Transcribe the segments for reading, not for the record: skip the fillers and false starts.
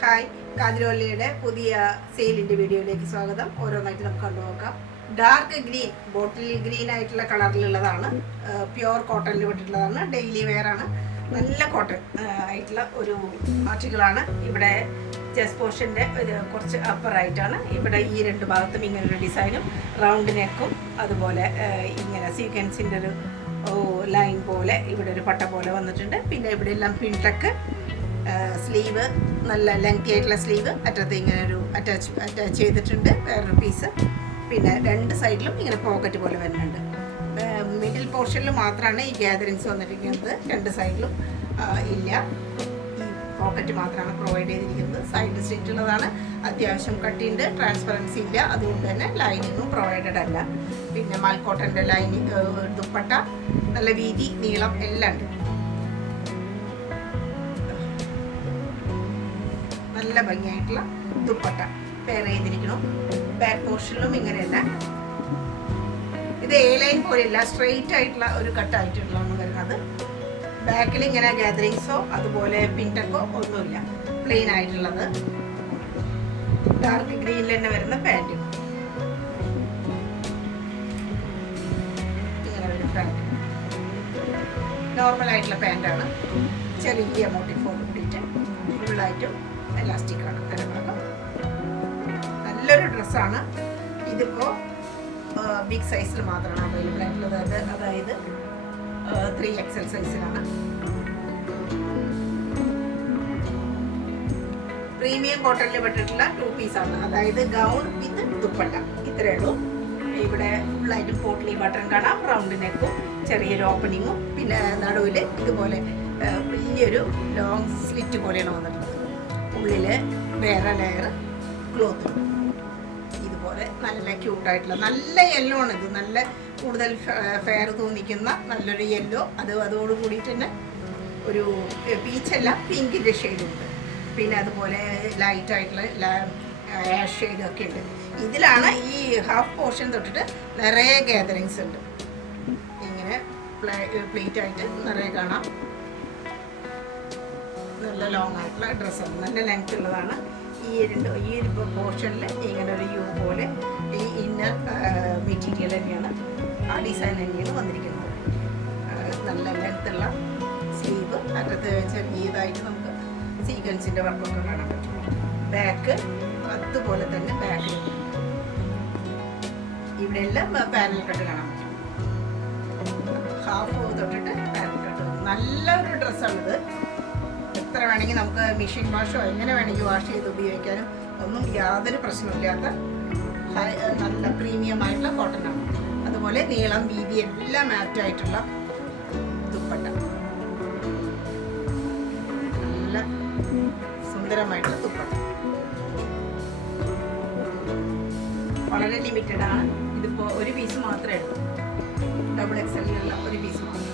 Hi, കാതിരോലിയുടെ പുതിയ സെയിലിൻ്റെ വീഡിയോയിലേക്ക് സ്വാഗതം. ഓരോന്നായിട്ട് നമുക്ക് കണ്ടുനോക്കാം. ഡാർക്ക് ഗ്രീൻ, ബോട്ടിൽ ഗ്രീൻ ആയിട്ടുള്ള കളറിലുള്ളതാണ്. പ്യുവർ കോട്ടണിൽ വിട്ടിട്ടുള്ളതാണ്. ഡെയിലി വെയർ ആണ്. നല്ല കോട്ടൺ ആയിട്ടുള്ള ഒരു ആർട്ടിക്കിളാണ്. ഇവിടെ ചെസ്റ്റ് പോർഷൻ്റെ കുറച്ച് അപ്പറായിട്ടാണ്. ഇവിടെ ഈ രണ്ട് ഭാഗത്തും ഇങ്ങനൊരു ഡിസൈനും റൗണ്ട് നെക്കും അതുപോലെ ഇങ്ങനെ സീക്വൻസിൻ്റെ ഒരു ലൈൻ പോലെ ഇവിടെ ഒരു പട്ട പോലെ വന്നിട്ടുണ്ട്. പിന്നെ ഇവിടെ എല്ലാം പിൻടക്ക് സ്ലീവ്, നല്ല ലെങ്തി ആയിട്ടുള്ള സ്ലീവ്, അറ്റത്ത് ഇങ്ങനെ ഒരു അറ്റാച്ച് ചെയ്തിട്ടുണ്ട് വേറൊരു പീസ്. പിന്നെ രണ്ട് സൈഡിലും ഇങ്ങനെ പോക്കറ്റ് പോലെ വരുന്നുണ്ട്. മിഡിൽ പോർഷനിൽ മാത്രമാണ് ഈ ഗ്യാതറിങ്സ് വന്നിരിക്കുന്നത്. രണ്ട് സൈഡിലും ഇല്ല. ഈ പോക്കറ്റ് മാത്രമാണ് പ്രൊവൈഡ് ചെയ്തിരിക്കുന്നത്. സൈഡ് സ്റ്റിച്ച് ഉള്ളതാണ്. അത്യാവശ്യം കട്ടിയുണ്ട്. ട്രാൻസ്പെറൻസി ഇല്ല, അതുകൊണ്ട് തന്നെ ലൈനിങ്ങും പ്രൊവൈഡഡ് അല്ല. പിന്നെ മൽക്കോട്ടൻ്റെ ലൈനിങ്, ദുപ്പട്ട നല്ല വീതി, നീളം എല്ലാം ഉണ്ട്. നല്ല ഭംഗിയായിട്ടുള്ള ദുപ്പട്ട പെയർ ചെയ്തിരിക്കണം. ബാക്ക് പോർഷനിലും ഇങ്ങനെയല്ല. ഇത് എ ലൈൻ പോലെയല്ല, സ്ട്രെയിറ്റ് ആയിട്ടുള്ള ഒരു കട്ടായിട്ടുള്ളതാണ് വരുന്നത്. ബാക്കിൽ ഇങ്ങനെ ഗാദറിങ്സോ അതുപോലെ പിൻടക്കോ ഒന്നുമില്ല, പ്ലെയിൻ ആയിട്ടുള്ളത്. ഡാർക്ക് ഗ്രീനിൽ തന്നെ വരുന്ന പാൻറ്റും, ഇങ്ങനെ ഒരു പാൻറ്റ്, നോർമൽ ആയിട്ടുള്ള പാൻറ്റാണ്. ചെറിയ മോട്ടിഫോട് കൂടിയിട്ട് ഫുള്ളായിട്ടും എലാസ്റ്റിക്കാണ് കരഭാഗം. നല്ലൊരു ഡ്രസ്സാണ്. ഇതിപ്പോൾ ബിഗ് സൈസിൽ മാത്രമാണ് അവൈലബിൾ ആയിട്ടുള്ളത്. അതായത് 3XL സൈസിലാണ്. പ്രീമിയം കോട്ടണിൽ പെട്ടിട്ടുള്ള 2 പീസാണ്. അതായത് ഗൗൺ വിത്ത് ദുപ്പട്ട, ഇത്രയേ ഉള്ളൂ. ഇവിടെ ഫുള്ളായിട്ടും പോട്ട്ലി ബട്ടൺ കാണാം, റൗണ്ട് നെക്കും ചെറിയൊരു ഓപ്പണിങ്ങും, പിന്നെ നടുവിൽ ഇതുപോലെ വലിയൊരു ലോങ് സ്ലിറ്റ് പോലെയാണ് വന്നിട്ടുള്ളത്. ഉള്ളിൽ വേറെ ലെയർ ക്ലോത്ത്, ഇതുപോലെ നല്ല ക്യൂട്ടായിട്ടുള്ള നല്ല യെല്ലോ ആണ്. ഇത് നല്ല കൂടുതൽ ഫെയർ തോന്നിക്കുന്ന നല്ലൊരു യെല്ലോ. അതോട് കൂടിയിട്ട് തന്നെ ഒരു പീച്ചല്ല, പിങ്കിൻ്റെ ഷെയ്ഡുണ്ട്. പിന്നെ അതുപോലെ ലൈറ്റായിട്ടുള്ള ആഷ് ഷെയ്ഡൊക്കെ ഉണ്ട്. ഇതിലാണ് ഈ ഹാഫ് പോർഷൻ തൊട്ടിട്ട് നിറയെ ഗാദറിങ്സ് ഉണ്ട്. ഇങ്ങനെ പ്ലേറ്റ് ആയിട്ട് നിറയെ കാണാം. നല്ല ലോങ് ആയിട്ടുള്ള ഡ്രസ്സാണ്, നല്ല ലെങ്ത് ഉള്ളതാണ്. ഈ ഒരു പോർഷനിൽ ഇങ്ങനെ ഒരു യു പോലെ ഈ ഇന്നർ മെറ്റീരിയൽ തന്നെയാണ്, ആ ഡിസൈൻ തന്നെയാണ് വന്നിരിക്കുന്നത്. നല്ല ലെങ്ത് ഉള്ള സ്ലീവ്, അകത്ത് ചെറിയതായിട്ട് നമുക്ക് സീക്വൻസിൻ്റെ വർക്കൊക്കെ കാണാൻ പറ്റും. ബാക്ക് അതുപോലെ തന്നെ ബാക്കിൽ ഇവിടെ എല്ലാം പാനൽ കട്ട് കാണാൻ പറ്റും. ഹാഫ് തൊട്ടിട്ട് പാനൽ കട്ട്. നല്ലൊരു ഡ്രസ്സാണിത്. എത്ര വേണമെങ്കിൽ നമുക്ക് മെഷീൻ വാഷോ എങ്ങനെ വേണമെങ്കിൽ വാഷ് ചെയ്ത് ഉപയോഗിക്കാനും ഒന്നും യാതൊരു പ്രശ്നമില്ലാത്ത നല്ല പ്രീമിയം ആയിട്ടുള്ള കോട്ടനാണ്. അതുപോലെ നീളം, വീതി എല്ലാം ആപ്റ്റായിട്ടുള്ള ദുപ്പട്ട, നല്ല സുന്ദരമായിട്ടുള്ള ദുപ്പട്ട. വളരെ ലിമിറ്റഡ് ആണ്. ഇതിപ്പോൾ ഒരു പീസ് മാത്രമേ ഉള്ളൂ. XXLലുള്ള ഒരു പീസ് മാത്രം.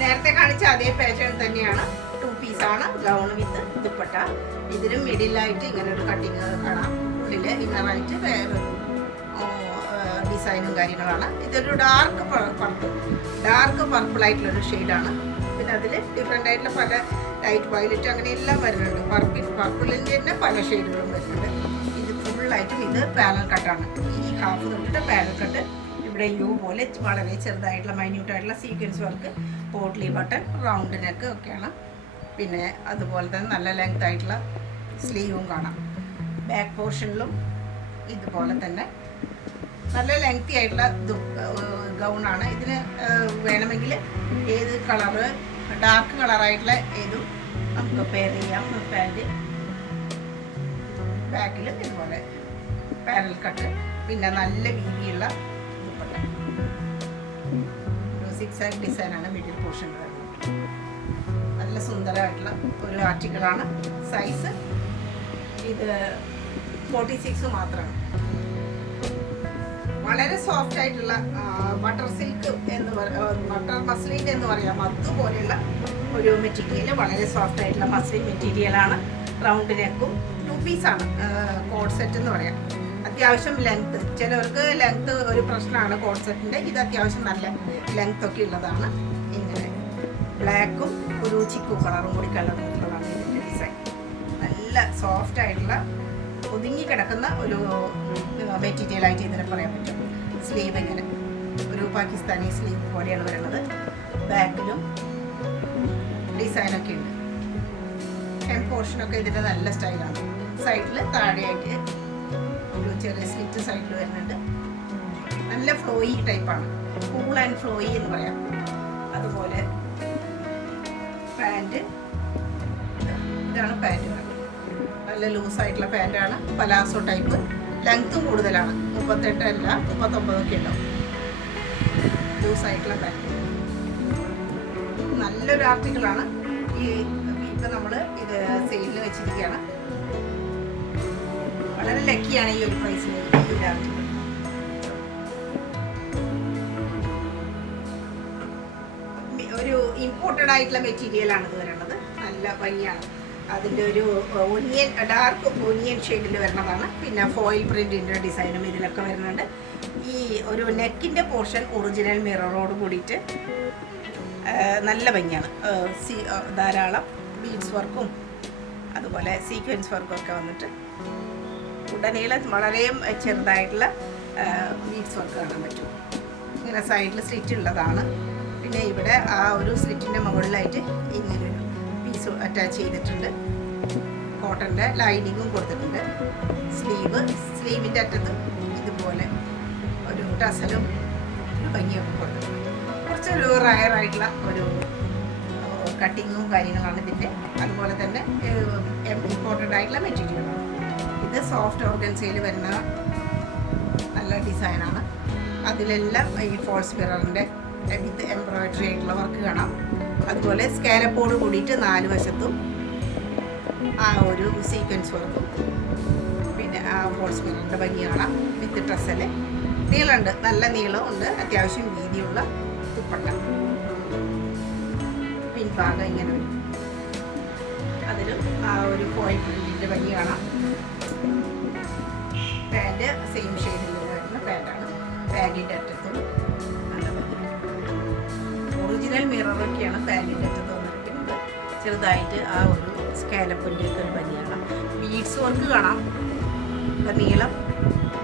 നേരത്തെ കാണിച്ച അതേ പാറ്റേൺ തന്നെയാണ്. 2 പീസാണ്, ഗൗൺ വിത്ത് ദുപ്പട്ട. ഇതിലും മിഡിലായിട്ട് ഇങ്ങനെ ഒരു കട്ടിങ് കാണാം. ഉള്ളിൽ ഇന്നറായിട്ട് വേറൊരു ഡിസൈനും കാര്യങ്ങളാണ്. ഇതൊരു ഡാർക്ക് പർപ്പിൾ ആയിട്ടുള്ളൊരു ഷെയ്ഡാണ്. പിന്നെ അതിൽ ഡിഫറെൻ്റ് ആയിട്ടുള്ള പല ലൈറ്റ് വയലറ്റ് അങ്ങനെയെല്ലാം വരുന്നുണ്ട്. പർപ്പിളിൻ്റെ തന്നെ പല ഷെയ്ഡുകളും വരുന്നുണ്ട്. ഇത് ഫുള്ളായിട്ടും ഇത് പാനൽ കട്ടാണ്. ഈ ഹാഫ് തൊട്ടിട്ട് പാനൽ കട്ട്. ഇവിടെ യു പോലെ വളരെ ചെറുതായിട്ടുള്ള മൈന്യൂട്ടായിട്ടുള്ള sequence work, potli button, round neck ഒക്കെയാണ്. പിന്നെ അതുപോലെ തന്നെ നല്ല ലെങ്ത് ആയിട്ടുള്ള സ്ലീവും കാണാം. ബാക്ക് പോർഷനിലും ഇതുപോലെ തന്നെ നല്ല ലെങ്തി ആയിട്ടുള്ള ഗൗണാണ്. ഇതിന് വേണമെങ്കിൽ ഏത് കളറ്, ഡാർക്ക് കളറായിട്ടുള്ള ഏതും നമുക്ക് പെയർ ചെയ്യാം. പാൻറ്റ് ബാക്കിൽ ഇതുപോലെ പാനൽ കട്ട്, പിന്നെ നല്ല വീതിയുള്ള ദുപ്പട്ട. ഒരു സിക്സാക് ഡിസൈനാണ് മിഡിൽ പോർഷനിൽ വരുന്നത്. നല്ല സുന്ദരമായിട്ടുള്ള ഒരു ആർട്ടിക്കിളാണ്. സൈസ് ഇത് 46 മാത്രമാണ്. വളരെ സോഫ്റ്റ് ആയിട്ടുള്ള ബട്ടർ സിൽക്ക് ബട്ടർ മസ്ലിൻ എന്ന് പറയാം, അതുപോലെയുള്ള ഒരു മെറ്റീരിയൽ. വളരെ സോഫ്റ്റ് ആയിട്ടുള്ള മസ്ലിൻ മെറ്റീരിയലാണ്. റൗണ്ട് നെക്കും 2 പീസാണ്. കോഡ് സെറ്റ് എന്ന് പറയാം. അത്യാവശ്യം ലെങ്ത്ത്, ചിലവർക്ക് ലെങ്ത്ത് ഒരു പ്രശ്നമാണ് കോഡ് സെറ്റിൻ്റെ. ഇത് അത്യാവശ്യം നല്ല ലെങ്ത് ഒക്കെ ഉള്ളതാണ്. ഇങ്ങനെ ബ്ലാക്കും ഒരു ചിക്കു കളറും കൂടി കലർന്നിട്ടുള്ളതാണ് ഇതിൻ്റെ ഡിസൈൻ. സോഫ്റ്റ് ആയിട്ടുള്ള ഒതുങ്ങി കിടക്കുന്ന ഒരു മെറ്റീരിയലായിട്ട് ഇതിനെ പറയാൻ പറ്റും. സ്ലീവ് ഇങ്ങനെ ഒരു പാകിസ്ഥാനി സ്ലീവ് പോലെയാണ് വരുന്നത്. ബാക്കിലും ഡിസൈനൊക്കെ ഉണ്ട്. ഹെം പോർഷനൊക്കെ ഇതിൻ്റെ നല്ല സ്റ്റൈലാണ്. സൈഡിൽ താഴെയായിട്ട് ഒരു ചെറിയ സ്ലിറ്റ് സൈഡിൽ വരുന്നുണ്ട്. നല്ല ഫ്ലോയി ടൈപ്പാണ്, കൂൾ ആൻഡ് ഫ്ലോയി എന്ന് പറയാം. അതുപോലെ പാൻറ്, ഇതാണ് പാൻറ്. നല്ല ലൂസായിട്ടുള്ള പാൻറ്റാണ്, പലാസോ ടൈപ്പ്. ലെങ്ത്തും കൂടുതലാണ്, 38 അല്ല 39 ഉണ്ടാവും. ലൂസായിട്ടുള്ള പാൻറ് നല്ലൊരു ആർട്ടിക്കിളാണ്. ഇപ്പം നമ്മൾ ഇത് സെയിലിൽ വെച്ചിരിക്കുകയാണ്. വളരെ ലക്കിയാണ് ഈ ഒരു പ്രൈസിന് ഈ ഒരു ആർട്ടിക്കിൾ. ഒരു ഇമ്പോർട്ടഡ് ആയിട്ടുള്ള മെറ്റീരിയലാണ് ഇത് വരുന്നത്. നല്ല ഭംഗിയാണ്. അതിൻ്റെ ഒരു ഒനിയൻ, ഡാർക്ക് ഒനിയൻ ഷെയ്ഡിൽ വരുന്നതാണ്. പിന്നെ ഫോയിൽ പ്രിൻറ്റിൻ്റെ ഡിസൈനും ഇതിലൊക്കെ വരുന്നുണ്ട്. ഈ ഒരു നെക്കിൻ്റെ പോർഷൻ ഒറിജിനൽ മിററോട് കൂടിയിട്ട് നല്ല ഭംഗിയാണ്. ധാരാളം ബീഡ്സ് വർക്കും അതുപോലെ സീക്വൻസ് വർക്കും ഒക്കെ വന്നിട്ട് ഉടനീളം വളരെ ചെറുതായിട്ടുള്ള ബീഡ്സ് വർക്ക് കാണാൻ പറ്റും. ഇങ്ങനെ സൈഡിൽ സ്ലിറ്റ് ഉള്ളതാണ്. പിന്നെ ഇവിടെ ആ ഒരു സ്ലിറ്റിൻ്റെ മുകളിലായിട്ട് ഇങ്ങനൊരു പീസ് അറ്റാച്ച് ചെയ്തിട്ടുണ്ട്. കോട്ടൻ്റെ ലൈനിങ്ങും കൊടുത്തിട്ടുണ്ട്. സ്ലീവിൻ്റെ അറ്റത്ത് ഇതുപോലെ ഒരു ടസലും ഭംഗിയൊക്കെ കൊടുത്തിട്ടുണ്ട്. കുറച്ചൊരു റയറായിട്ടുള്ള ഒരു കട്ടിങ്ങും കാര്യങ്ങളാണ് ഇതിൻ്റെ. അതുപോലെ തന്നെ ഇമ്പോർട്ടൻ്റ് ആയിട്ടുള്ള മെറ്റീരിയലാണ്. ഇത് സോഫ്റ്റ് ഓർഗൻസയിൽ വരുന്ന നല്ല ഡിസൈനാണ്. അതിലെല്ലാം ഈ ഫോൾസ് മിററിൻ്റെ വിത്ത് എംബ്രോയിഡറി ആയിട്ടുള്ള വർക്ക് കാണാം. അതുപോലെ സ്കാലപ്പോട് കൂടിയിട്ട് 4 വശത്തും ആ ഒരു സീക്വൻസ് വർക്കും പിന്നെ ആ ഫോൾസ് മിററിൻ്റെ ഭംഗി കാണാം. വിത്ത് ഡ്രസ്സിൽ നീളമുണ്ട്, നല്ല നീളമുണ്ട്. അത്യാവശ്യം വീതിയുള്ള ദുപ്പട്ട. പിൻഭാഗം ഇങ്ങനെ വരും. അതിലും ആ ഒരു ഫോയിൽ പ്രിന്റിൻ്റെ ഭംഗി കാണാം. പാൻറ് സെയിം ഷെയ്ഡിൽ വരുന്ന പാൻറ്റാണ്. പാൻറ്റിൻ്റെ അറ്റത്തും നല്ല ഭംഗിയാണ്. ഒറിജിനൽ മിററൊക്കെയാണ് പാൻറ്റിൻ്റെ അറ്റത്ത് വന്നിരിക്കുന്നത്. ചെറുതായിട്ട് ആ ഒരു സ്കാലപ്പിൻ്റെ ഒക്കെ ഒരു ഭംഗിയാണ്. ബീഡ്സ് വർക്ക് കാണാം. നീളം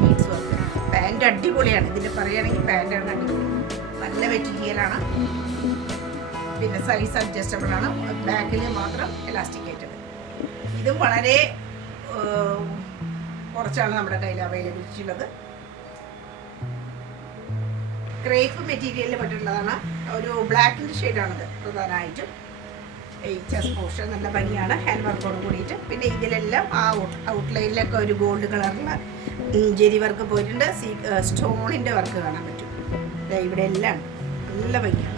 ബീഡ്സ് വർക്ക്. പാൻറ് അടിപൊളിയാണ്. ഇതിൻ്റെ പറയുകയാണെങ്കിൽ പാൻറ്റാണ് അടിപൊളി. നല്ല മെറ്റീരിയലാണ്. പിന്നെ സൈസ് അഡ്ജസ്റ്റബിൾ ആണ്. ബാക്കിൽ മാത്രം എലാസ്റ്റിക്കേറ്റഡ്. ഇതും വളരെ കുറച്ചാണ് നമ്മുടെ കയ്യിൽ അവൈലബിലിറ്റി ഉള്ളത്. ക്രേപ്പ് മെറ്റീരിയലിൽ പെട്ടിട്ടുള്ളതാണ്. ഒരു ബ്ലാക്കിൻ്റെ ഷെയ്ഡാണിത് പ്രധാനമായിട്ടും. ഈ ചെസ്റ്റ് പോർഷൻ നല്ല ഭംഗിയാണ്, ഹാൻഡ് വർക്കോട് കൂടിയിട്ട്. പിന്നെ ഇതിലെല്ലാം ആ ഔട്ട്ലൈനിലൊക്കെ ഒരു ഗോൾഡ് കളറുള്ള ജെരി വർക്ക് പോയിട്ടുണ്ട്. സ്റ്റോണിൻ്റെ വർക്ക് കാണാൻ പറ്റും. ഇവിടെ എല്ലാം നല്ല ഭംഗിയാണ്.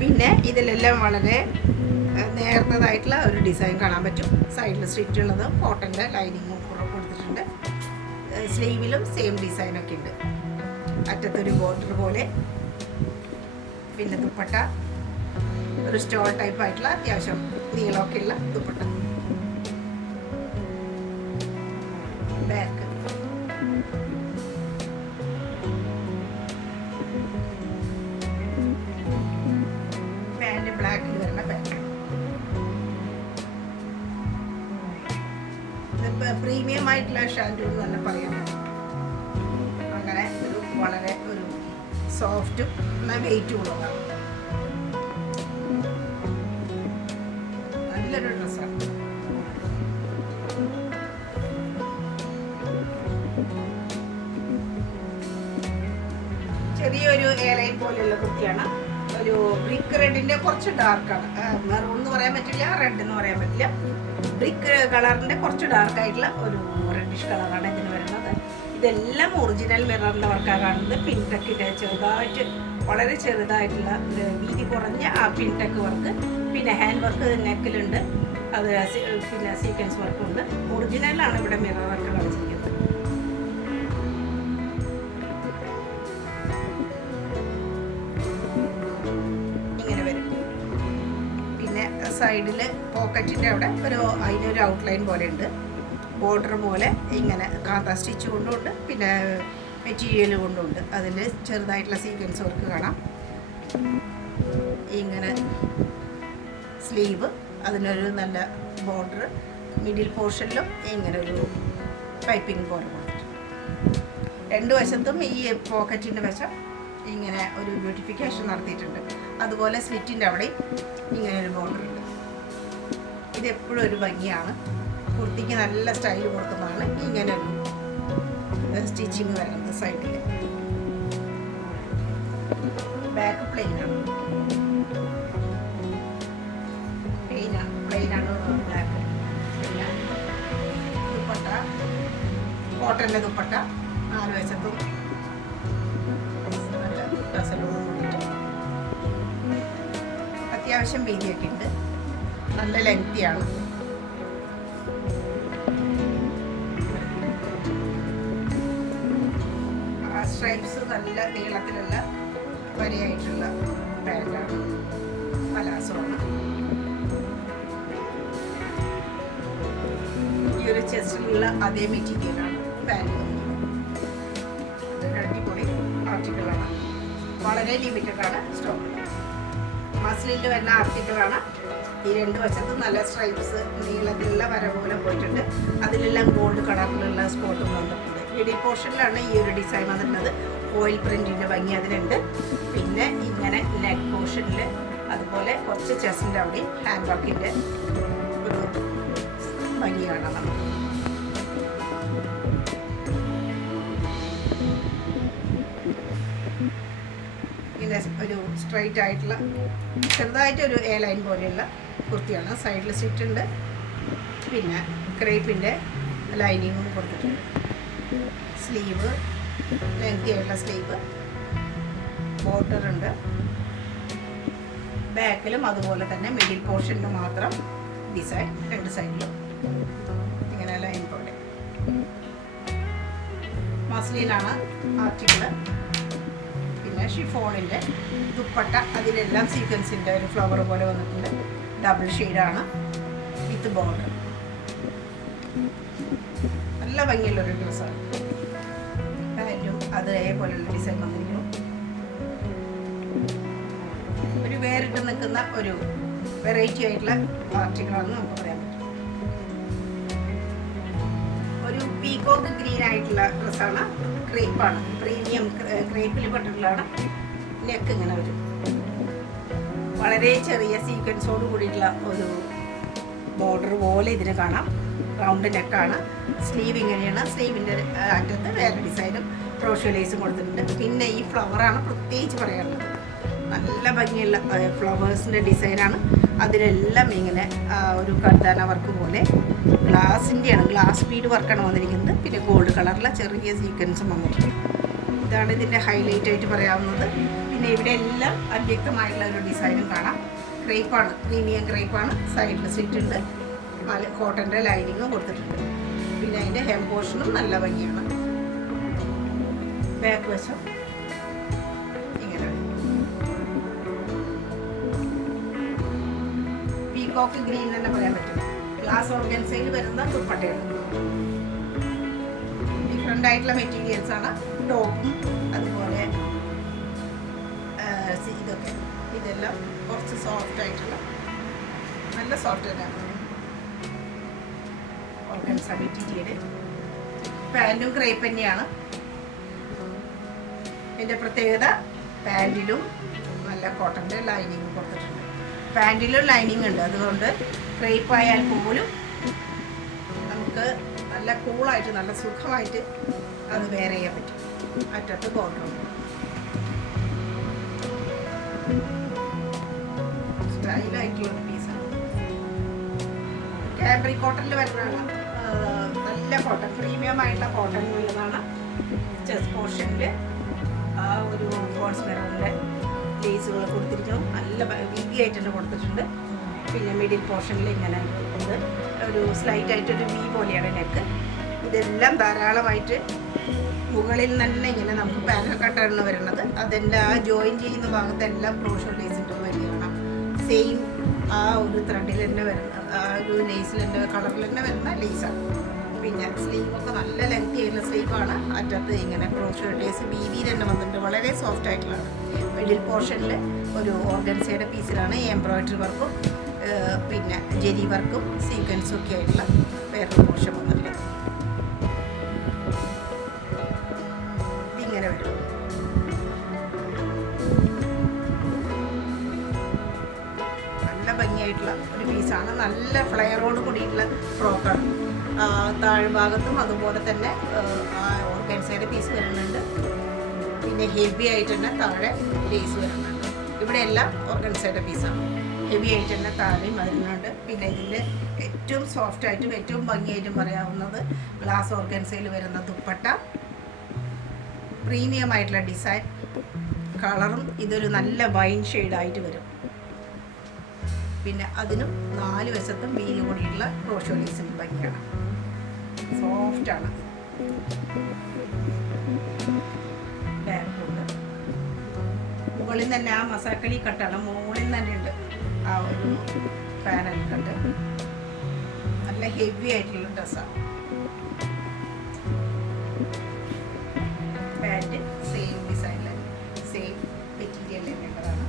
പിന്നെ ഇതിലെല്ലാം വളരെ നേർത്തതായിട്ടുള്ള ഒരു ഡിസൈൻ കാണാൻ പറ്റും. സൈഡിൽ സ്ട്രിറ്റ് ഉള്ളതും കോട്ടൻ്റെ ലൈനിങ്ങും കൊടുത്തിട്ടുണ്ട്. സ്ലീവിലും സെയിം ഡിസൈനൊക്കെ ഉണ്ട്. അറ്റത്തൊരു ബോർഡർ പോലെ. പിന്നെ ദുപ്പട്ട ഒരു സ്റ്റോൾ ടൈപ്പ് ആയിട്ടുള്ള അത്യാവശ്യം നീളമൊക്കെ ഉള്ള ദുപ്പട്ട. ബാക്ക് പാൻറ് ബ്ലാക്കിൽ വരുന്ന പാൻറ്. പ്രീമിയം ആയിട്ടുള്ള ഷാൻഡൂ എന്ന് തന്നെ പറയാം. അങ്ങനെ ഒരു വളരെ ഒരു സോഫ്റ്റും എന്നാൽ വെയിറ്റും ഉള്ളതാണ്. നല്ലൊരു ഡ്രസ്സാണ്. ചെറിയൊരു എയർലൈൻ പോലെയുള്ള കുർത്തിയാണ്. ഒരു ബ്രിക്ക് റെഡിന്റെ കുറച്ച് ഡാർക്കാണ്. മെറൂൺ എന്ന് പറയാൻ പറ്റില്ല, റെഡ് എന്ന് പറയാൻ പറ്റില്ല. ബ്രിക്ക് കളറിന്റെ കുറച്ച് ഡാർക്ക് ആയിട്ടുള്ള ഒരു റെഡിഷ് കളറാണ് ഇതിന് വരുന്നത്. ഇതെല്ലാം ഒറിജിനൽ മിററിന്റെ വർക്കാണ് കാണുന്നത്. പിൻടെക്കിന്റെ ചെറുതായിട്ട് വളരെ ചെറുതായിട്ടുള്ള വീതി കുറഞ്ഞ ആ പിൻടെക്ക് വർക്ക്. പിന്നെ ഹാൻഡ് വർക്ക് നെക്കിലുണ്ട്. അത് പിന്നെ സീക്വൻസ് വർക്കുണ്ട്. ഒറിജിനലാണ് ഇവിടെ മിറർ വർക്ക് കളിച്ചിരിക്കുന്നത്. ഇങ്ങനെ വരും. പിന്നെ സൈഡിൽ പോക്കറ്റിൻ്റെ അവിടെ അതിനൊരു ഔട്ട്ലൈൻ പോലെ ഉണ്ട്. ബോർഡർ പോലെ ഇങ്ങനെ കാന്ത സ്റ്റിച്ച് കൊണ്ടുണ്ട്. പിന്നെ മെറ്റീരിയൽ കൊണ്ടുണ്ട്. അതിൽ ചെറുതായിട്ടുള്ള സീക്വൻസ് വർക്ക് കാണാം. ഇങ്ങനെ സ്ലീവ്, അതിനൊരു നല്ല ബോർഡർ, മിഡിൽ പോർഷനിലും ഇങ്ങനെ ഒരു പൈപ്പിംഗ് പോലെ കൊടുത്തിട്ടുണ്ട്. രണ്ട് വശത്തും ഈ പോക്കറ്റിൻ്റെ വശം ഇങ്ങനെ ഒരു ബ്യൂട്ടിഫിക്കേഷൻ നടത്തിയിട്ടുണ്ട്. അതുപോലെ സ്ലിറ്റിൻ്റെ അവിടെയും ഇങ്ങനെ ഒരു ബോർഡർ ഉണ്ട്. ഇതെപ്പോഴും ഒരു ഭംഗിയാണ്, കുർത്തിക്ക് നല്ല സ്റ്റൈൽ കൊടുക്കുന്നതാണ് ഇങ്ങനെ ഒരു സ്റ്റിച്ചിങ് വരുന്നത്. സൈഡിൽ ബാക്ക് പ്ലെയിനാണ് ബ്ലാക്ക്. പിന്നെ ദുപ്പട്ട കോട്ടൻ്റെ ദുപ്പട്ട, 4 വശത്തും നല്ല ഡസലോട് കൂടിയിട്ട് അത്യാവശ്യം വീതിയൊക്കെ ഉണ്ട്. നല്ല ലെങ്തിയാണ്. സ്ട്രൈപ്സ് നല്ല നീളത്തിലുള്ള വരിയായിട്ടുള്ള പാൻറ്റാണ്, പലാസോണ്. ഈ ഒരു ചെസ്റ്റിലുള്ള അതേ മെറ്റീരിയലാണ് പാൻറ്റ്. അടിപൊളി ആർട്ടിക്കിളാണ്, വളരെ ലിമിറ്റഡാണ് സ്റ്റോക്ക്. മസ്ലിനിൽ വരുന്ന ആർട്ടിക്കിളാണ്. ഈ 2 വശത്തും നല്ല സ്ട്രൈപ്സ് നീളത്തിലുള്ള വര പോലെ പോയിട്ടുണ്ട്. അതിലെല്ലാം ഗോൾഡ് കളറിലുള്ള സ്പോട്ടും വന്നിട്ടുണ്ട്. മിഡിൽ പോർഷനിലാണ് ഈ ഒരു ഡിസൈൻ വന്നിട്ടുള്ളത്. ഓയിൽ പ്രിൻറ്റിൻ്റെ ഭംഗി അതിനുണ്ട്. പിന്നെ ഇങ്ങനെ നെക്ക് പോർഷനിൽ അതുപോലെ കുറച്ച് ചെസ്റ്റിൻ്റെ അവിടെയും ഹാൻഡ് വർക്കിൻ്റെ ഒരു ഭംഗി കാണാം നമുക്ക്. ഇങ്ങനെ ഒരു സ്ട്രൈറ്റ് ആയിട്ടുള്ള ചെറുതായിട്ടൊരു എ ലൈൻ പോലെയുള്ള കുർത്തിയാണ്. സൈഡിൽ സ്റ്റിച്ച് ഉണ്ട്. പിന്നെ ക്രേപ്പിൻ്റെ ലൈനിങ്ങും കൊടുത്തിട്ടുണ്ട്. സ്ലീവ് ലെങ്തി ആയിട്ടുള്ള സ്ലീവ്, ബോർഡർ ഉണ്ട്. ബാക്കിലും അതുപോലെ തന്നെ മിഡിൽ പോർഷനിൽ മാത്രം ഡിസൈൻ, 2 സൈഡിലും ഇങ്ങനെ ലൈൻ പോലെ. മസ്ലിനാണ് ആർട്ടിക്കിള്. പിന്നെ ഷിഫോണിൻ്റെ ദുപ്പട്ട, അതിലെല്ലാം സീക്വൻസിൻ്റെ ഒരു ഫ്ലവർ പോലെ വന്നിട്ടുണ്ട്. ഡബിൾ ഷെയ്ഡാണ് വിത്ത് ബോർഡർ. നല്ല ഭംഗിയുള്ളൊരു ഡ്രസ്സാണ്. പാൻറ്റും അതേപോലെയുള്ള ഡിസൈൻ വന്നിരിക്കുന്നു. ഒരു വേറിട്ട് നിൽക്കുന്ന ഒരു വെറൈറ്റി ആയിട്ടുള്ള ആർട്ടിക്കിളാണെന്ന് നമുക്ക് പറയാൻ പറ്റും. ഒരു പീകോക്ക് ഗ്രീൻ ആയിട്ടുള്ള ഡ്രസ്സാണ്. ക്രേപ്പാണ്, പ്രീമിയം ക്രേപ്പിൽ പെട്ടിട്ടുള്ളതാണ്. നെക്ക് ഇങ്ങനെ വരും. വളരെ ചെറിയ സീക്വൻസോട് കൂടിയിട്ടുള്ള ഒരു ബോർഡർ പോലെ ഇതിന് കാണാം. റൗണ്ട് നെക്കാണ്. സ്ലീവ് ഇങ്ങനെയാണ്. സ്ലീവിൻ്റെ അറ്റത്ത് വേറെ ഡിസൈനും ക്രോഷ്യോ ലേസും കൊടുത്തിട്ടുണ്ട്. പിന്നെ ഈ ഫ്ലവറാണ് പ്രത്യേകിച്ച് പറയാനുള്ളത്. നല്ല ഭംഗിയുള്ള ഫ്ലവേഴ്സിൻ്റെ ഡിസൈനാണ്. അതിലെല്ലാം ഇങ്ങനെ ഒരു കർദാന വർക്ക് പോലെ ഗ്ലാസിൻ്റെയാണ്, ഗ്ലാസ് ബീഡ് വർക്കാണ് വന്നിരിക്കുന്നത്. പിന്നെ ഗോൾഡ് കളറിലെ ചെറിയ സീക്വൻസും വന്നിട്ടുണ്ട്. ഇതാണ് ഇതിൻ്റെ ഹൈലൈറ്റ് ആയിട്ട് പറയാവുന്നത്. പിന്നെ ഇവിടെ എല്ലാം അവ്യക്തമായിട്ടുള്ള ഒരു ഡിസൈനും കാണാം. ക്രേപ്പാണ്, പ്രീമിയം ക്രേപ്പാണ്. സൈഡിൽ സ്ലിറ്റ് ഉണ്ട്. കോട്ടൻ്റെ ലൈനിങ്ങും കൊടുത്തിട്ടുണ്ട്. പിന്നെ അതിൻ്റെ ഹെം പോർഷനും നല്ല ഭംഗിയാണ്. ബാക്ക് വശം ഇങ്ങനെ പീകോക്ക് ഗ്രീൻ തന്നെ പറയാൻ പറ്റും. ഗ്ലാസ് ഓർഗൻസയിൽ വരുന്ന ദുപ്പട്ടയാണ്. ഡിഫറെൻ്റ് ആയിട്ടുള്ള മെറ്റീരിയൽസ് ആണ്. ടോപ്പും അതുപോലെ ഇതൊക്കെ, ഇതെല്ലാം കുറച്ച് സോഫ്റ്റ് ആയിട്ടുള്ള നല്ല സോഫ്റ്റ് തന്നെയാണ് ഓർഗൻസ മെറ്റീരിയൽ. പാൻറ്റും ക്രേപ്പ് തന്നെയാണ്. ഇതിൻ്റെ പ്രത്യേകത പാൻറ്റിലും നല്ല കോട്ടൻ്റെ ലൈനിങ് കൊടുത്തിട്ടുണ്ട്. പാൻറ്റിലും ലൈനിങ് ഉണ്ട്. അതുകൊണ്ട് ക്രേപ്പ് ആയാൽ പോലും നമുക്ക് നല്ല കൂളായിട്ട് നല്ല സുഖമായിട്ട് അത് വെയർ ചെയ്യാൻ പറ്റും. അറ്റത്ത് ബോർഡറുണ്ട്. സ്റ്റൈലായിട്ടുള്ള പീസാണ്. കാബ്രി കോട്ടണിൽ വരുന്നതാണ്. നല്ല കോട്ടൺ, പ്രീമിയം ആയിട്ടുള്ള കോട്ടൺ ഉള്ളതാണ്. ചെസ്റ്റ് പോർഷനിൽ ആ ഒരു ഫോൾസ് മിററിൻ്റെ ലേസുകൾ കൊടുത്തിരിക്കുന്നു. നല്ല വീതിയായിട്ട് തന്നെ കൊടുത്തിട്ടുണ്ട്. പിന്നെ മിഡിൽ പോർഷനിൽ ഇങ്ങനെ ഉണ്ട്. ഒരു സ്ലൈറ്റ് ആയിട്ടൊരു വി പോലെയാണ് നെക്ക്. ഇതെല്ലാം ധാരാളമായിട്ട് മുകളിൽ തന്നെ ഇങ്ങനെ നമുക്ക് പാനൽ കട്ടാണ് വരുന്നത്. അതെല്ലാം ആ ജോയിൻ ചെയ്യുന്ന ഭാഗത്തെല്ലാം ക്രോഷ്യോ ലേസിൻ്റെ വരി കാണാം. സെയിം ആ ഒരു ത്രെഡിൽ തന്നെ വരുന്ന, ആ ഒരു ലേസിൽ തന്നെ കളറിൽ തന്നെ വരുന്ന ലേസാണ്. പിന്നെ സ്ലീവൊക്കെ നല്ല ലെങ്തി ആയിട്ടുള്ള സ്ലീവാണ്. അറ്റത്ത് ഇങ്ങനെ ക്രോഷ്യോ ലേസ് വീതി തന്നെ വന്നിട്ടുണ്ട്. വളരെ സോഫ്റ്റ് ആയിട്ടുള്ളതാണ്. മിഡിൽ പോർഷനിൽ ഒരു ഓർഗൻസയുടെ പീസിലാണ് എംബ്രോയിഡറി വർക്കും പിന്നെ ജെരി വർക്കും സീക്വൻസും ഒക്കെ ആയിട്ടുള്ള വേറൊരു പോർഷൻ വന്നിട്ടുള്ളത്. ഇതിങ്ങനെ വരും. നല്ല ഭംഗിയായിട്ടുള്ള ഒരു പീസാണ്. നല്ല ഫ്ലെയറോട് കൂടിയിട്ടുള്ള ഫ്രോക്കാണ്. താഴ്ഭാഗത്തും അതുപോലെ തന്നെ ഓർഗൻസയുടെ പീസ് വരുന്നുണ്ട്. പിന്നെ ഹെവി ആയിട്ട് തന്നെ താഴെ ലേസ് വരുന്നുണ്ട്. ഇവിടെ എല്ലാം ഓർഗൻസയുടെ പീസാണ്. ഹെവി ആയിട്ട് തന്നെ താഴെയും വരുന്നുണ്ട്. പിന്നെ ഇതിൻ്റെ ഏറ്റവും സോഫ്റ്റായിട്ടും ഏറ്റവും ഭംഗിയായിട്ടും പറയാവുന്നത് ഗ്ലാസ് ഓർഗൻസയിൽ വരുന്ന ദുപ്പട്ട, പ്രീമിയം ആയിട്ടുള്ള ഡിസൈൻ, കളറും ഇതൊരു നല്ല വൈൻ ഷെയ്ഡായിട്ട് വരും. പിന്നെ അതിനും 4 വശത്തും വീതി കൂടിയുള്ള ക്രോഷോ ലേസിൻ്റെ ഭംഗിയാണ്. സോഫ്റ്റാണ്. ബാക്കുണ്ട്. മുകളിൽ തന്നെ ആ മസാക്കളി കട്ടാണ്. മുകളിൽ തന്നെ ഉണ്ട് ആ ഒരു പാനൽ കട്ട്. നല്ല ഹെവി ആയിട്ടുള്ള ഡ്രസ്സാണ്. പാൻറ് സെയിം ഡിസൈനിൽ സെയിം മെറ്റീരിയൽ തന്നെയുള്ളതാണ്.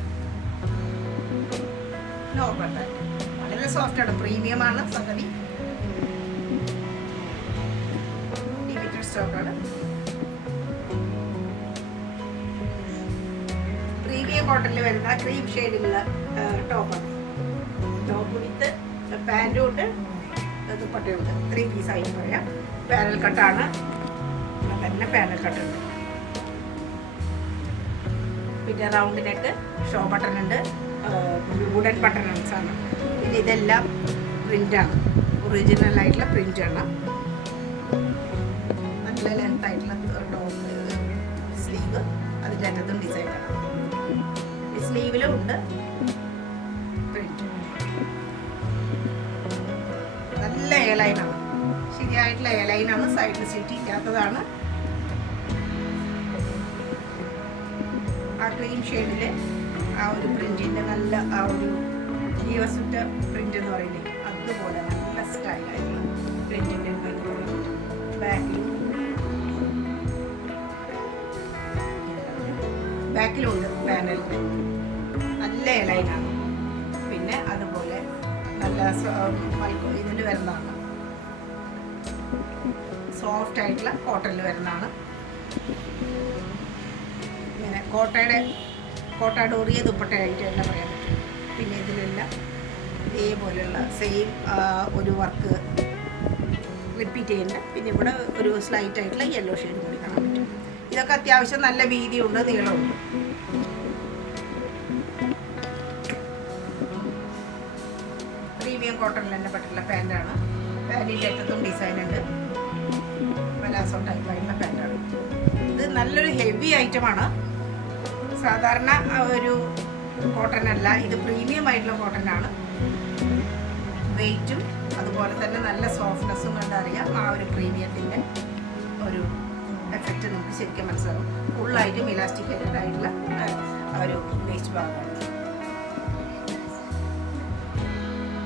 നോർമൽ പാൻറ് വളരെ സോഫ്റ്റാണ്. പ്രീമിയമാണ് സംഗതി. ലിമിറ്റഡ് സ്റ്റോക്കാണ്. പ്രീമിയം കോട്ടണിൽ വരുന്ന ക്രീം ഷെയ്ഡിലുള്ള ടോപ്പാണ്. ടോപ്പ് വിത്ത് പാൻറ്റും ഉണ്ട്, ദുപ്പട്ടയുണ്ട്. 3 പീസായിട്ട് പറയാം. പാനൽ കട്ടാണ്. തന്നെ പാനൽ കട്ടുണ്ട്. പിന്നെ റൗണ്ട് നെക്ക്, ഷോ ബട്ടൺ ഉണ്ട്, വുഡൻ ബട്ടൺസ് ആണ്. പിന്നെ ഇതെല്ലാം പ്രിൻ്റാണ്. ഒറിജിനൽ ആയിട്ടുള്ള പ്രിൻ്റാണ്. നല്ല ലെങ്ത് ആയിട്ടുള്ള ടോപ്പ്, സ്ലീവ് അതിൻ്റെ അറ്റത്തും ഡിസൈനാണ്. സ്ലീവിലും ഉണ്ട് പ്രിന്റ്. നല്ല എയർലൈനാണ്. ശരിയായിട്ടുള്ള എയർലൈനാണ്. സൈഡിൽ സീറ്റ് ഇല്ലാത്തതാണ്. ആ ക്രീം ഷെയ്ഡിൽ ആ ഒരു പ്രിന്റിൻ്റെ നല്ല ആ ഒരു ജീവസുറ്റ പ്രിന്റ് എന്ന് പറയുന്നത് അതുപോലെ നല്ല സ്റ്റൈലായിട്ടുള്ള പ്രിന്റിൻ്റെ ബാക്കിലുണ്ട് പാനലിന്. നല്ല എയർലൈനാണ്. പിന്നെ അതുപോലെ നല്ല ഇതിൽ വരുന്നതാണ്. സോഫ്റ്റ് ആയിട്ടുള്ള കോട്ടണിൽ വരുന്നതാണ്. ഇങ്ങനെ കോട്ട ഡോറിയ ദുപ്പട്ടയായിട്ട് തന്നെ പറയാൻ പറ്റും. പിന്നെ ഇതിലെല്ലാം ഇതേപോലെയുള്ള സെയിം ഒരു വർക്ക് റിപ്പീറ്റ് ചെയ്യുന്നുണ്ട്. പിന്നെ ഇവിടെ ഒരു സ്ലൈറ്റ് ആയിട്ടുള്ള യെല്ലോ ഷെയ്ഡ് കൂടി കാണാൻ പറ്റും. ഇതൊക്കെ അത്യാവശ്യം നല്ല വീതിയുണ്ട്, നീളമുണ്ട്. പ്രീമിയം കോട്ടണിൽ തന്നെ പെട്ടിട്ടുള്ള പാൻറ്റാണ്. പാൻറ്റിൻ്റെ അറ്റത്തും ഡിസൈൻ ഉണ്ട്. പലാസോ ടൈപ്പ് ആയിട്ടുള്ള പാൻറ്റാണ്. ഇത് നല്ലൊരു ഹെവി ഐറ്റമാണ്. സാധാരണ ഒരു കോട്ടൺ അല്ല, ഇത് പ്രീമിയം ആയിട്ടുള്ള കോട്ടനാണ്. വെയിറ്റും അതുപോലെ തന്നെ നല്ല സോഫ്റ്റ്നെസ്സും കണ്ടറിയാം. ആ ഒരു പ്രീമിയത്തിൻ്റെ ഒരു എഫക്റ്റ് നമുക്ക് ശരിക്കും മനസ്സിലാവും. ഫുള്ളായിട്ടും ഇലാസ്റ്റിക്കേറ്റഡ് ആയിട്ടുള്ള ഒരു വേസ്റ്റ് ഭാഗമാണ്.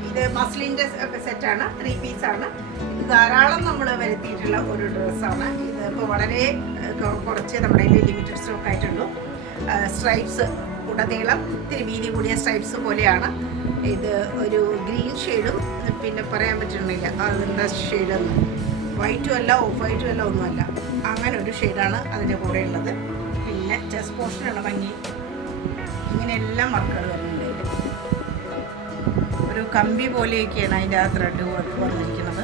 ഇത് മസ്ലിൻ്റെ സെറ്റാണ്. 3 പീസാണ്. ഇത് ധാരാളം നമ്മൾ വരുത്തിയിട്ടുള്ള ഒരു ഡ്രസ്സാണ്. ഇത് ഇപ്പോൾ വളരെ കുറച്ച് നമ്മുടെ ലിമിറ്റഡ് സ്റ്റോക്ക് ആയിട്ടുള്ളൂ. സ്ട്രൈപ്സ് ഉടനീളം ഇത്തിരി വീതി കൂടിയ സ്ട്രൈപ്സ് പോലെയാണ്. ഇത് ഒരു ഗ്രീൻ ഷെയ്ഡും പിന്നെ പറയാൻ പറ്റുന്നില്ല അതെന്താ ഷെയ്ഡൊന്നും. വൈറ്റും അല്ല, ഓഫ് വൈറ്റും അല്ല, ഒന്നുമല്ല. അങ്ങനെ ഒരു ഷെയ്ഡാണ് അതിൻ്റെ കൂടെ ഉള്ളത്. പിന്നെ ചെസ്റ്റ് പോർഷനുള്ള ഭംഗി ഇങ്ങനെയെല്ലാം വർക്കുകൾ വരുന്നുണ്ട്. ഒരു കമ്പി പോലെയൊക്കെയാണ് അതിൻ്റെ ആ ത്രെഡ് വർക്ക് വന്നിരിക്കുന്നത്.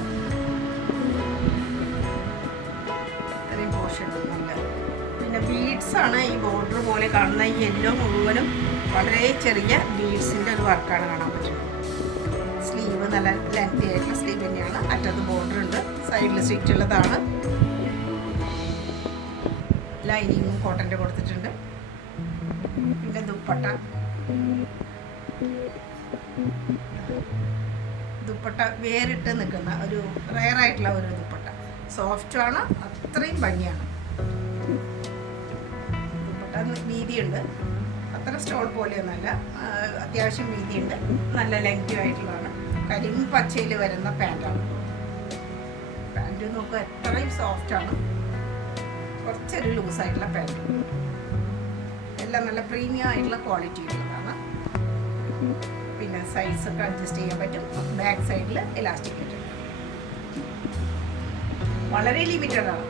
ഇത്രയും പോർഷൻ നല്ല. പിന്നെ ബീഡ്സാണ് ഈ ബോർഡർ പോലെ കാണുന്ന ഈ യെല്ലോ മുഴുവനും വളരെ ചെറിയ ബീഡ്സിൻ്റെ ഒരു വർക്കാണ് കാണാൻ പറ്റുന്നത്. സ്ലീവ് നല്ല ലെങ്തി ആയിട്ടുള്ള സ്ലീവ് തന്നെയാണ്. അറ്റത്ത് ബോർഡർ ഉണ്ട്. സൈഡിൽ സ്റ്റിച്ച് ഉള്ളതാണ്. ലൈനിങ്ങും കോട്ടൻ്റെ കൊടുത്തിട്ടുണ്ട്. പിന്നെ ദുപ്പട്ട വേറിട്ട് നിൽക്കുന്ന ഒരു റെയർ ആയിട്ടുള്ള ഒരു ദുപ്പട്ട. സോഫ്റ്റാണ്, അത്രയും ഭംഗിയാണ്. ദുപ്പട്ട വീതിയുണ്ട്. അത്ര സ്റ്റോൾ പോലെയൊന്നുമല്ല, അത്യാവശ്യം വീതിയുണ്ട്. നല്ല ലെങ്തി ആയിട്ടുള്ളതാണ്. കരിമ്പച്ചയിൽ വരുന്ന പാൻറ്റാണ്. പാൻറ്റ് നോക്കുക, എത്രയും സോഫ്റ്റാണ്. കുറച്ചൊരു ലൂസായിട്ടുള്ള പാൻറ്റ്. എല്ലാം നല്ല പ്രീമിയം ആയിട്ടുള്ള ക്വാളിറ്റി ഉള്ളതാണ്. പിന്നെ സൈസൊക്കെ അഡ്ജസ്റ്റ് ചെയ്യാൻ പറ്റും. ബാക്ക് സൈഡിൽ ഇലാസ്റ്റിക് പറ്റും. വളരെ ലിമിറ്റഡ് ആണ്.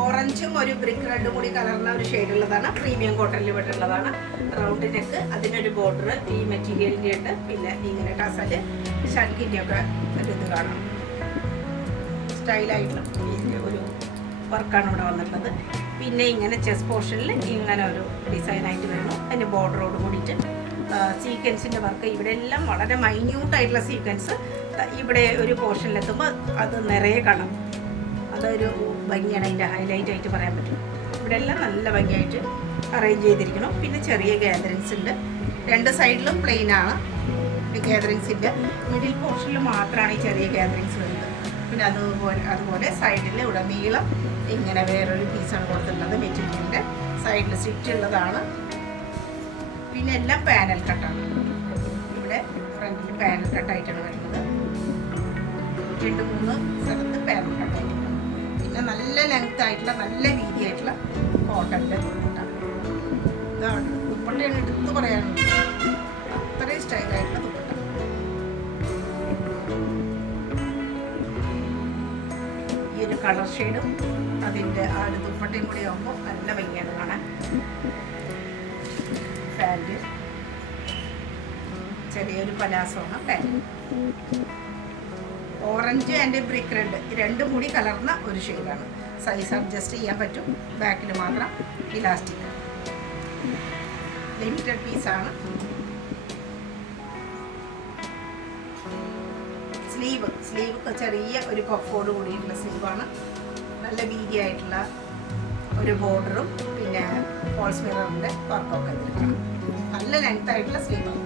ഓറഞ്ചും ഒരു ബ്രിക്ക് റെഡും കൂടി കലർന്ന ഒരു ഷെയ്ഡുള്ളതാണ്. പ്രീമിയം കോട്ടണിൽ പെട്ടുള്ളതാണ്. റൗണ്ട് നെക്ക്, അതിനൊരു ബോർഡർ ഈ മെറ്റീരിയലിൻ്റെ ഉണ്ട്. പിന്നെ ഇങ്ങനെ ടസല് ഷർക്കിൻ്റെ ഒക്കെ ഒരു ഇത് കാണാം. സ്റ്റൈലായിട്ടുള്ള ഒരു വർക്കാണ് ഇവിടെ വന്നിട്ടുള്ളത്. പിന്നെ ഇങ്ങനെ ചെസ്റ്റ് പോർഷനിൽ ഇങ്ങനെ ഒരു ഡിസൈനായിട്ട് വരുന്നു. അതിൻ്റെ ബോർഡറോട് കൂടിയിട്ട് സീക്വൻസിൻ്റെ വർക്ക് ഇവിടെ എല്ലാം വളരെ മൈന്യൂട്ടായിട്ടുള്ള സീക്വൻസ്. ഇവിടെ ഒരു പോർഷനിലെത്തുമ്പോൾ അത് നിറയെ കാണാം. അതൊരു ഭംഗിയാണ്, അതിൻ്റെ ഹൈലൈറ്റ് ആയിട്ട് പറയാൻ പറ്റും. ഇവിടെ എല്ലാം നല്ല ഭംഗിയായിട്ട് അറേഞ്ച് ചെയ്തിരിക്കണം. പിന്നെ ചെറിയ ഗാദറിങ്സ് ഉണ്ട്. രണ്ട് സൈഡിലും പ്ലെയിൻ ആണ്. ഗാദറിങ്സിൻ്റെ മിഡിൽ പോർഷനിൽ മാത്രമാണ് ഈ ചെറിയ ഗാദറിങ്സ് വരുന്നത്. പിന്നെ അതുപോലെ സൈഡിൽ ഉടനീളം ഇങ്ങനെ വേറൊരു പീസാണ് കൊടുത്തിട്ടുള്ളത്. മെറ്റീരിയലിൻ്റെ സൈഡിൽ സ്റ്റിച്ച് ഉള്ളതാണ്. പിന്നെ എല്ലാം പാനൽ കട്ടാണ്. ഇവിടെ ഫ്രണ്ടിൽ പാനൽ കട്ടായിട്ടാണ് വരുന്നത്. 2-3 സ്ഥലത്ത് പാനൽ കട്ടായിട്ടുണ്ട്. പിന്നെ നല്ല ലെങ്ത് ആയിട്ടുള്ള നല്ല വീതിയായിട്ടുള്ള കോട്ടൻ്റെ ദുപ്പട്ട. ഇതാണ് ദുപ്പട്ടയാണ് എടുത്ത് പറയാനുണ്ട്. അത്രയും സ്റ്റൈലായിട്ടുള്ള ദുപ്പട്ട. ഈ ഒരു കളർ ഷെയ്ഡും അതിൻ്റെ ആ ഒരു ദുപ്പട്ടയും കൂടി ആകുമ്പോൾ നല്ല ഭംഗിയാണ് കാണാൻ. പാൻറ് ചെറിയൊരു പലാസമാണ് pant. Orange and brick red രണ്ടും കൂടി കലർന്ന ഒരു ഷെയ്ഡാണ്. സൈസ് അഡ്ജസ്റ്റ് ചെയ്യാൻ പറ്റും. ബാക്കിൽ മാത്രം ഇലാസ്റ്റിക്. ലിമിറ്റഡ് പീസാണ്. സ്ലീവ് ചെറിയ ഒരു പഫോട് കൂടിയിട്ടുള്ള സ്ലീവാണ്. നല്ല വീതിയായിട്ടുള്ള ഒരു ബോർഡറും പിന്നെ ഫോൾസ് മിററിൻ്റെ വർക്കൊക്കെ ഇതിൽ കാണാം. നല്ല ലെങ്ത് ആയിട്ടുള്ള സ്ലീവാണ്.